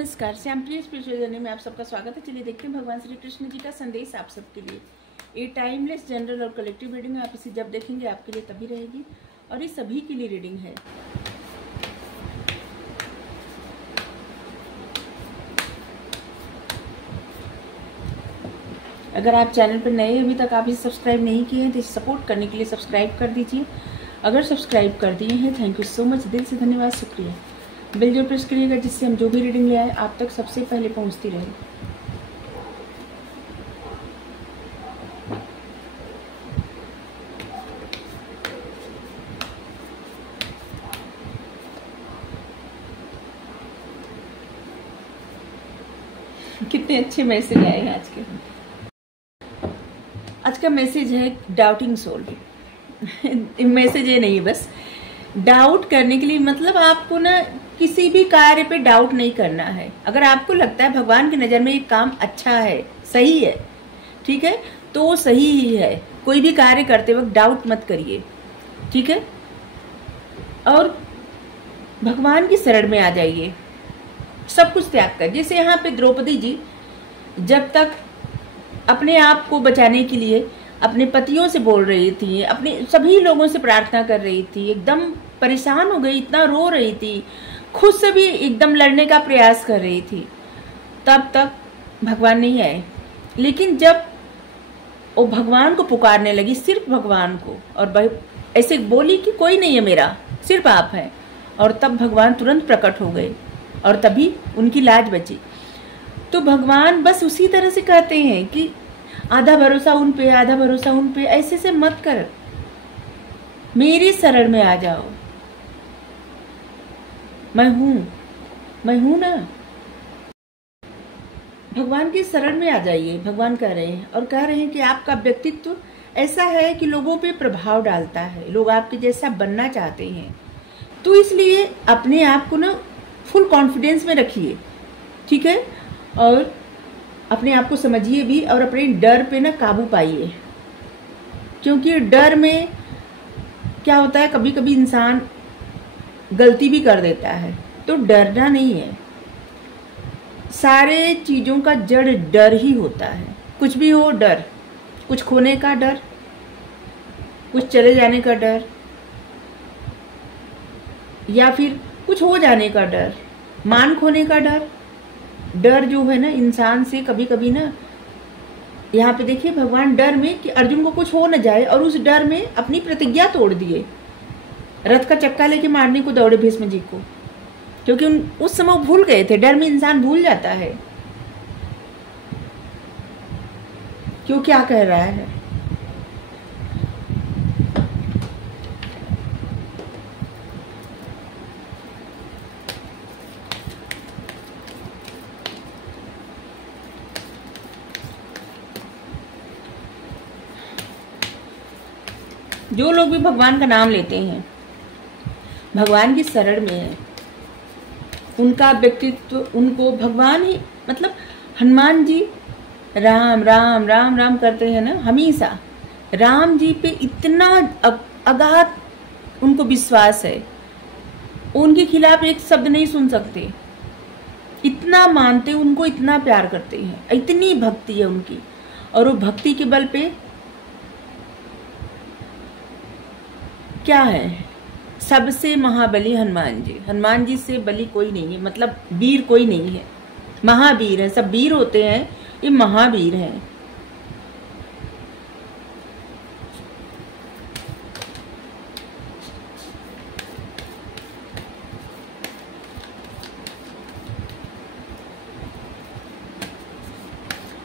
नमस्कार, श्यामप्रिय spiritual journey में आप सबका स्वागत है। चलिए देखते हैं भगवान श्री कृष्ण जी का संदेश आप सबके लिए। ये टाइमलेस जनरल और कलेक्टिव रीडिंग है। आप इसे जब देखेंगे आपके लिए तभी रहेगी और ये सभी के लिए रीडिंग है। अगर आप चैनल पर नए अभी तक आप इसे सब्सक्राइब नहीं किए हैं तो इसे सपोर्ट करने के लिए सब्सक्राइब कर दीजिए। अगर सब्सक्राइब कर दिए हैं थैंक यू सो मच, दिल से धन्यवाद, शुक्रिया। बेल जो प्रेस करिएगा जिससे हम जो भी रीडिंग ले आए आप तक सबसे पहले पहुंचती रहे। कितने अच्छे मैसेज आए हैं आज के। आज का मैसेज है डाउटिंग सोल। मैसेज ये नहीं, बस डाउट करने के लिए, मतलब आपको ना किसी भी कार्य पे डाउट नहीं करना है। अगर आपको लगता है भगवान की नजर में ये काम अच्छा है, सही है, ठीक है, तो वो सही ही है। कोई भी कार्य करते वक्त डाउट मत करिए, ठीक है। और भगवान की शरण में आ जाइए, सब कुछ त्याग कर। जैसे यहाँ पे द्रौपदी जी जब तक अपने आप को बचाने के लिए अपने पतियों से बोल रही थी, अपने सभी लोगों से प्रार्थना कर रही थी, एकदम परेशान हो गई, इतना रो रही थी, खुद से भी एकदम लड़ने का प्रयास कर रही थी, तब तक भगवान नहीं आए। लेकिन जब वो भगवान को पुकारने लगी, सिर्फ भगवान को, और ऐसे बोली कि कोई नहीं है मेरा, सिर्फ आप हैं, और तब भगवान तुरंत प्रकट हो गए और तभी उनकी लाज बची। तो भगवान बस उसी तरह से कहते हैं कि आधा भरोसा उन पे, आधा भरोसा उन पे, ऐसे से मत कर, मेरी शरण में आ जाओ, मैं हूं ना। भगवान की शरण में आ जाइए, भगवान कह रहे हैं, और कह रहे हैं कि आपका व्यक्तित्व ऐसा है कि लोगों पे प्रभाव डालता है, लोग आपके जैसा बनना चाहते हैं। तो इसलिए अपने आप को ना फुल कॉन्फिडेंस में रखिए, ठीक है, और अपने आप को समझिए भी, और अपने डर पे ना काबू पाइए। क्योंकि डर में क्या होता है, कभी कभी इंसान गलती भी कर देता है, तो डरना नहीं है। सारे चीजों का जड़ डर ही होता है। कुछ भी हो, डर, कुछ खोने का डर, कुछ चले जाने का डर, या फिर कुछ हो जाने का डर, मान खोने का डर। डर जो है ना इंसान से कभी कभी ना, यहाँ पे देखिए भगवान डर में कि अर्जुन को कुछ हो न जाए, और उस डर में अपनी प्रतिज्ञा तोड़ दिए, रथ का चक्का लेके मारने को दौड़े भीष्म जी को, क्योंकि उस समय भूल गए थे। डर में इंसान भूल जाता है क्यों क्या कह रहा है। जो लोग भी भगवान का नाम लेते हैं, भगवान की शरण में है, उनका व्यक्तित्व, उनको भगवान ही, मतलब हनुमान जी राम राम राम राम करते हैं ना हमेशा। राम जी पे इतना अगाध उनको विश्वास है, उनके खिलाफ एक शब्द नहीं सुन सकते, इतना मानते, उनको इतना प्यार करते हैं, इतनी भक्ति है उनकी। और वो भक्ति के बल पे क्या है, सबसे महाबली हनुमान जी। हनुमान जी से बली कोई नहीं है, मतलब वीर कोई नहीं है, महावीर है। सब वीर होते हैं, ये महावीर हैं।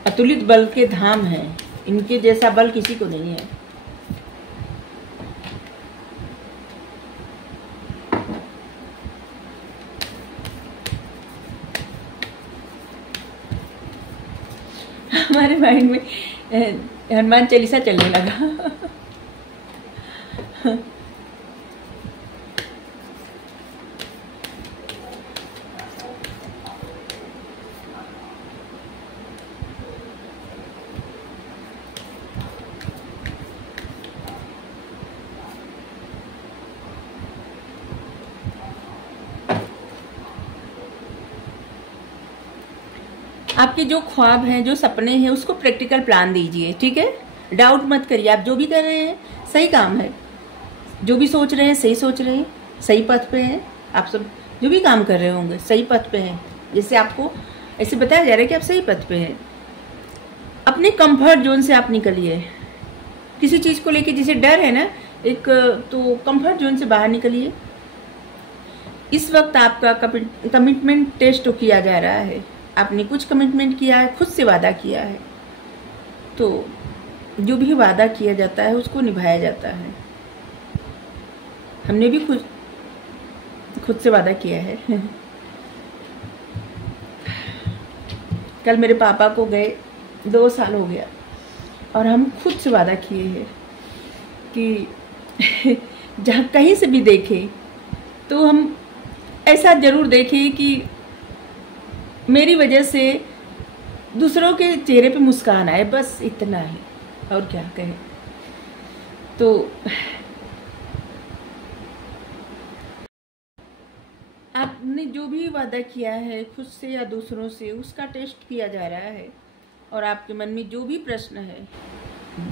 अतुलित बल के धाम हैं, इनके जैसा बल किसी को नहीं है। हमारे माइंड में हनुमान चालीसा चलने लगा। आपके जो ख्वाब हैं, जो सपने हैं, उसको प्रैक्टिकल प्लान दीजिए, ठीक है। डाउट मत करिए, आप जो भी कर रहे हैं सही काम है, जो भी सोच रहे हैं सही सोच रहे हैं, सही पथ पे हैं आप सब। जो भी काम कर रहे होंगे सही पथ पे हैं, जैसे आपको ऐसे बताया जा रहा है कि आप सही पथ पे हैं। अपने कंफर्ट जोन से आप निकलिए। किसी चीज़ को लेके जिसे डर है ना एक, तो कंफर्ट जोन से बाहर निकलिए। इस वक्त आपका कमिटमेंट टेस्ट किया जा रहा है। आपने कुछ कमिटमेंट किया है, खुद से वादा किया है, तो जो भी वादा किया जाता है उसको निभाया जाता है। हमने भी खुद से वादा किया है। कल मेरे पापा को गए 2 साल हो गया और हम खुद से वादा किए हैं कि जहाँ कहीं से भी देखें तो हम ऐसा जरूर देखें कि मेरी वजह से दूसरों के चेहरे पे मुस्कान आए, बस इतना ही, और क्या कहें। तो आपने जो भी वादा किया है खुद से या दूसरों से, उसका टेस्ट किया जा रहा है। और आपके मन में जो भी प्रश्न है,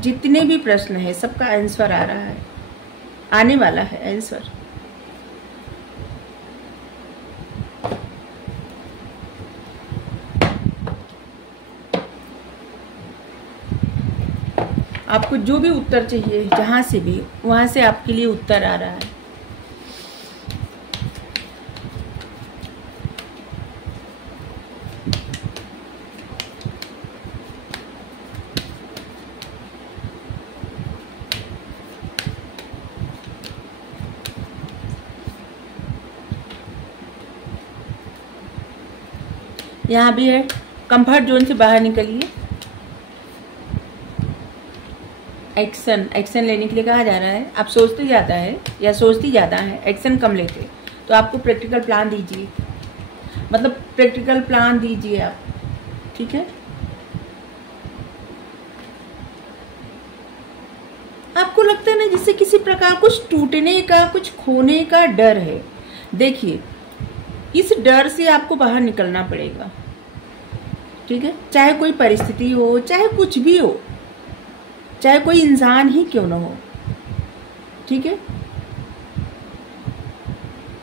जितने भी प्रश्न है, सबका आंसर आ रहा है, आने वाला है आंसर। आपको जो भी उत्तर चाहिए, जहां से भी, वहां से आपके लिए उत्तर आ रहा है। यहाँ भी है, कंफर्ट जोन से बाहर निकलिए। एक्शन लेने के लिए कहा जा रहा है। आप सोचते ज़्यादा है या सोचती ज़्यादा है, एक्शन कम लेते, तो आपको प्रैक्टिकल प्लान दीजिए, मतलब प्रैक्टिकल प्लान दीजिए आप, ठीक है। आपको लगता है ना जिससे किसी प्रकार कुछ टूटने का, कुछ खोने का डर है, देखिए इस डर से आपको बाहर निकलना पड़ेगा, ठीक है। चाहे कोई परिस्थिति हो, चाहे कुछ भी हो, चाहे कोई इंसान ही क्यों ना हो, ठीक है।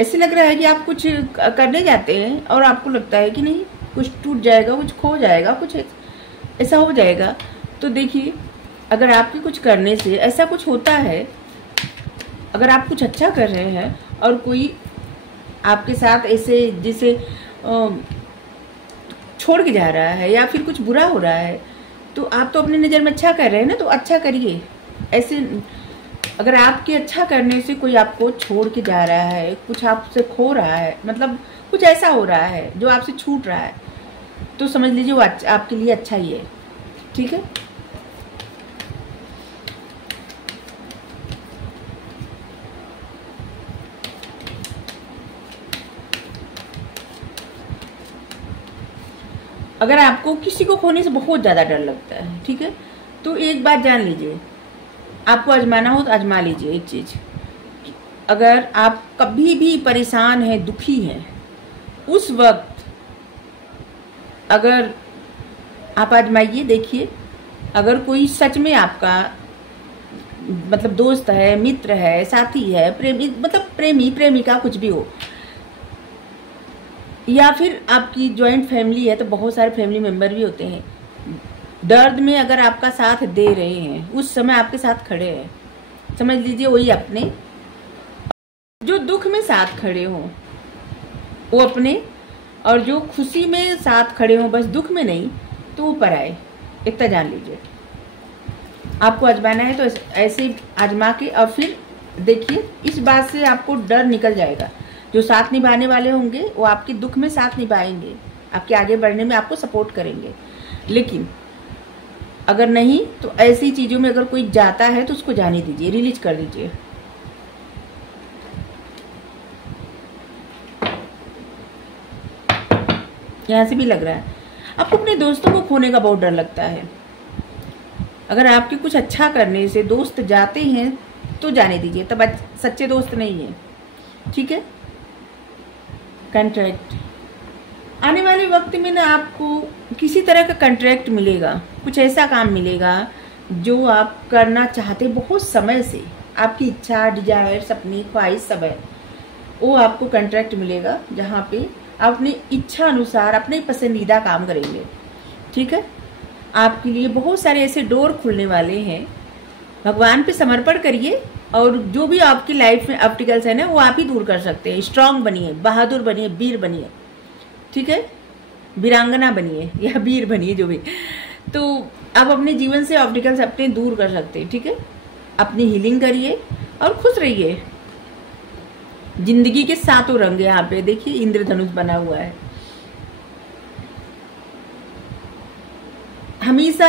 ऐसे लग रहा है कि आप कुछ करने जाते हैं और आपको लगता है कि नहीं, कुछ टूट जाएगा, कुछ खो जाएगा, कुछ ऐसा हो जाएगा। तो देखिए, अगर आपके कुछ करने से ऐसा कुछ होता है, अगर आप कुछ अच्छा कर रहे हैं और कोई आपके साथ ऐसे जैसे छोड़ के जा रहा है या फिर कुछ बुरा हो रहा है, तो आप तो अपनी नज़र में अच्छा कर रहे हैं ना, तो अच्छा करिए। ऐसे अगर आपके अच्छा करने से कोई आपको छोड़ के जा रहा है, कुछ आपसे खो रहा है, मतलब कुछ ऐसा हो रहा है जो आपसे छूट रहा है, तो समझ लीजिए वो आपके लिए अच्छा ही है, ठीक है। अगर आपको किसी को खोने से बहुत ज़्यादा डर लगता है, ठीक है, तो एक बात जान लीजिए, आपको आजमाना हो तो आजमा लीजिए एक चीज़। अगर आप कभी भी परेशान हैं, दुखी हैं, उस वक्त अगर आप आजमाइए, देखिए अगर कोई सच में आपका मतलब दोस्त है, मित्र है, साथी है, प्रेमी, मतलब प्रेमी प्रेमिका कुछ भी हो, या फिर आपकी जॉइंट फैमिली है तो बहुत सारे फैमिली मेंबर भी होते हैं, दर्द में अगर आपका साथ दे रहे हैं, उस समय आपके साथ खड़े हैं, समझ लीजिए वही अपने। जो दुख में साथ खड़े हों वो अपने, और जो खुशी में साथ खड़े हों, बस दुख में नहीं, तो वो पराए, इतना जान लीजिए। आपको आजमाना है तो ऐसे आजमा के, और फिर देखिए इस बात से आपको डर निकल जाएगा। जो साथ निभाने वाले होंगे वो आपके दुख में साथ निभाएंगे, आपके आगे बढ़ने में आपको सपोर्ट करेंगे। लेकिन अगर नहीं, तो ऐसी चीज़ों में अगर कोई जाता है तो उसको जाने दीजिए, रिलीज कर दीजिए। यहाँ से भी लग रहा है आपको अपने दोस्तों को खोने का बहुत डर लगता है। अगर आपके कुछ अच्छा करने से दोस्त जाते हैं तो जाने दीजिए, तब सच्चे दोस्त नहीं है, ठीक है। कॉन्ट्रैक्ट, आने वाले वक्त में ना आपको किसी तरह का कॉन्ट्रैक्ट मिलेगा, कुछ ऐसा काम मिलेगा जो आप करना चाहते बहुत समय से, आपकी इच्छा, डिजायर, सपनी, ख्वाहिश सब है, वो आपको कॉन्ट्रैक्ट मिलेगा जहाँ पे आप अपनी इच्छा अनुसार अपने पसंदीदा काम करेंगे। ठीक है, आपके लिए बहुत सारे ऐसे डोर खुलने वाले हैं। भगवान पे समर्पण करिए और जो भी आपकी लाइफ में ऑब्स्टिकल्स है ना वो आप ही दूर कर सकते हैं। स्ट्रांग बनिए, बहादुर बनिए, वीर बनिए। ठीक है, वीरांगना बनिए या वीर बनिए, जो भी। तो आप अपने जीवन से ऑब्स्टिकल्स अपने दूर कर सकते हैं। ठीक है, अपनी हीलिंग करिए और खुश रहिए। जिंदगी के 7 रंग यहाँ पे देखिए, इंद्रधनुष बना हुआ है। हमेशा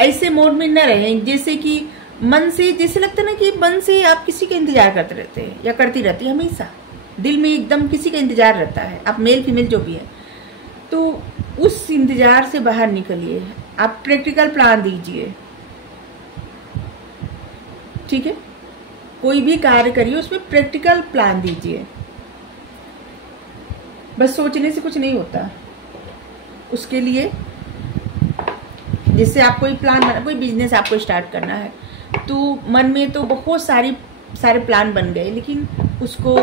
ऐसे मोड में न रहें जैसे कि मन से, जैसे लगता है ना कि मन से आप किसी का इंतजार करते रहते हैं या करती रहती है, हमेशा दिल में एकदम किसी का इंतजार रहता है, आप मेल फीमेल जो भी है। तो उस इंतजार से बाहर निकलिए, आप प्रैक्टिकल प्लान दीजिए। ठीक है, कोई भी कार्य करिए उसमें प्रैक्टिकल प्लान दीजिए। बस सोचने से कुछ नहीं होता। उसके लिए जैसे आप कोई प्लान बना, कोई बिजनेस आपको स्टार्ट करना है तो मन में तो बहुत सारे प्लान बन गए, लेकिन उसको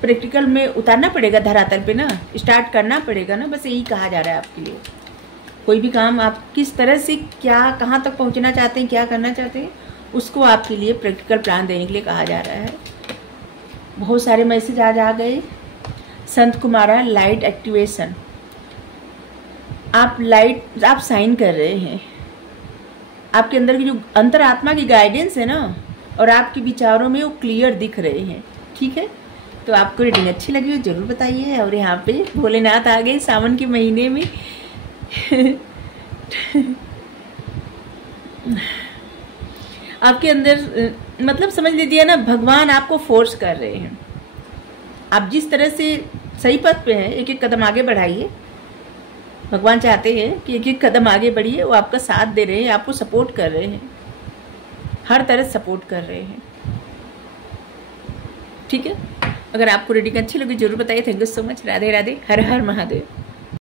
प्रैक्टिकल में उतारना पड़ेगा, धरातल पे ना स्टार्ट करना पड़ेगा ना। बस यही कहा जा रहा है आपके लिए। कोई भी काम आप किस तरह से क्या कहाँ तक पहुँचना चाहते हैं, क्या करना चाहते हैं, उसको आपके लिए प्रैक्टिकल प्लान देने के लिए कहा जा रहा है। बहुत सारे मैसेज आज आ गए। संत कुमारा लाइट एक्टिवेशन, आप साइन कर रहे हैं। आपके अंदर की जो अंतरात्मा की गाइडेंस है ना, और आपके विचारों में वो क्लियर दिख रहे हैं। ठीक है, तो आपको रीडिंग अच्छी लगी हो जरूर बताइए। और यहाँ पे भोलेनाथ आ गए सावन के महीने में। आपके अंदर मतलब समझ लीजिए ना, भगवान आपको फोर्स कर रहे हैं। आप जिस तरह से सही पथ पे हैं, एक एक कदम आगे बढ़ाइए। भगवान चाहते हैं कि एक एक कदम आगे बढ़िए। वो आपका साथ दे रहे हैं, आपको सपोर्ट कर रहे हैं, हर तरह सपोर्ट कर रहे हैं। ठीक है, अगर आपको रीडिंग अच्छी लगी जरूर बताइए। Thank you so much. Radhe Radhe, her her Mahadev.